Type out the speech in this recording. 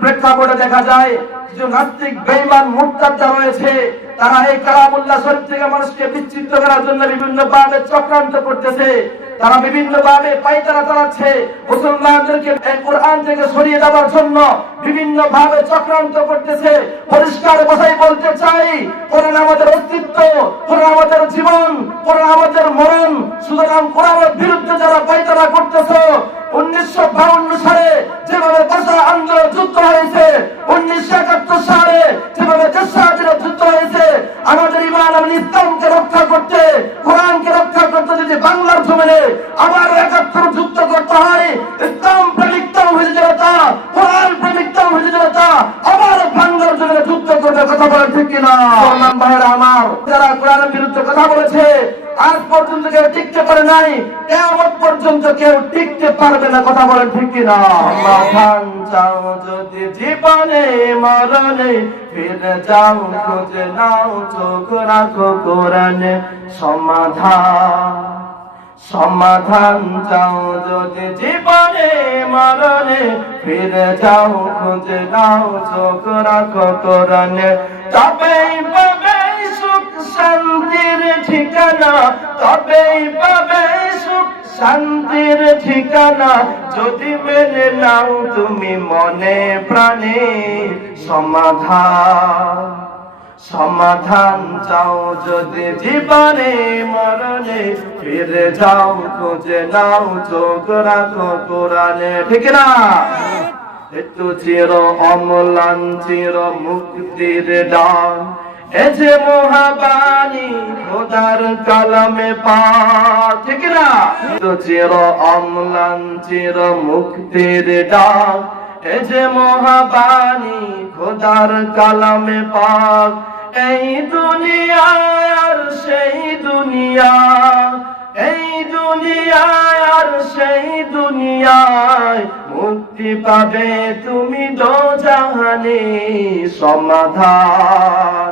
প্রেক্ষাপটে দেখা যায় কিছু নাস্তিক বেঈমান মুরতাদরা রয়েছে, তারা এই কালামুল্লাহ শরীফ থেকে মানুষকে বিচ্ছিন্ন করার জন্য বিভিন্ন ভাবে চক্রান্ত করতেছে। তারা বিভিন্ন ভাবে পাইতারা চালাচ্ছে মুসলমানদেরকে কোরআন থেকে সরিয়ে দেওয়ার জন্য বিভিন্ন ভাবে চক্রান্ত করতেছে। পরিষ্কার কথাই বলতে চাই, কোরআন আমাদের অস্তিত্ব, কোরআন আমাদের জীবন, কোরআন আমাদের মরণ, সুতরাং কোরআনের বিরুদ্ধে যারা পাইতারা করতেছে, উনিশশো বাউন্ন সালে যেভাবে ভাষা আন্দোলন ইসলামকে রক্ষা করতে কোরআনকে রক্ষা করতে যদি বাংলার জমিনে আবার একাত্তর যুক্ত করতে হয় ইসলাম প্রেমিকতাম হয়ে জনতা কোরআন প্রেমিকতাম হয়ে জনতা আবার বাংলার জমিনে যুক্ত করতে কথা বলে ঠিক কিনা? ভাইরা আমার যারা কোরআনের বিরুদ্ধে কথা বলেছে আজ পর্যন্ত কেউ টিকতে পারে নাই কেমন পর্যন্ত কেউ টিকতে পারবে না, কথা বলেন ঠিক কিনা? সমাধান চাও যদি জীবনে মরণে, ফিরে যাও, খুঁজে নাও, চোখ রাখো কোরআনে। সমাধান সমাধান চাও যদি জীবনে মরণে, ফিরে যাও, খুঁজে নাও, চোখ রাখো কোরআনে। তবেই ঠিকানা, তবেই পাবে সুখ, শান্তির ঠিকানা। যদি মেনে নাও তুমি মনে প্রাণে সমাধান সমাধান চাও যদি জীবনে, মরণে, ফিরে যাও, খুঁজে নাও, চোখ রাখো কোরআনে। ঠিক না একটু চির অমলান, চির মুক্তির ডান এ যে মহাবাণী খোদার কালামে পা, ঠিক না? তো চির অমলান, চির মুক্তির ডাক। এ যে মহাবাণী খোদার কালামে পাক এই দুনিয়া আর সেই দুনিয়া। এই দুনিয়ায় আর সেই দুনিয়ায় মুক্তি পাবে তুমি দো জাহানে সমাধান।